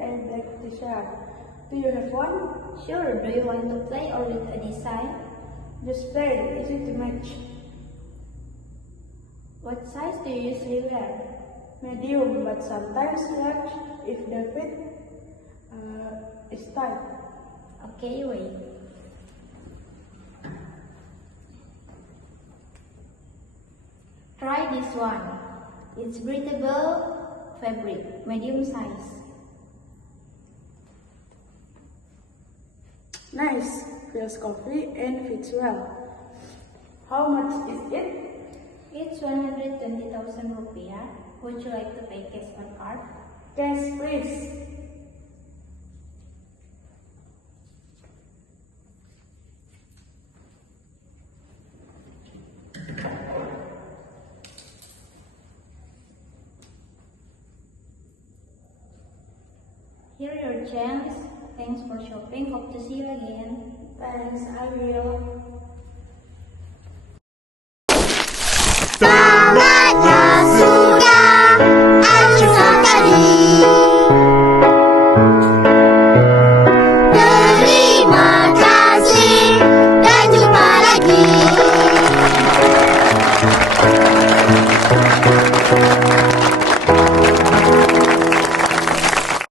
and black t-shirt. Do you have one? Sure, do you want to play or with a design? Just plain, easy to match. What size do you usually wear? Medium, but sometimes large if the fit is tight. Okay, wait. Try this one. It's breathable fabric, medium size. Nice, feels comfy and fits well. How much is it? It's 120,000 rupiah. Would you like to pay cash or card? Cash, please. Here are your change. Thanks for shopping. Hope to see you again. Thanks, I will.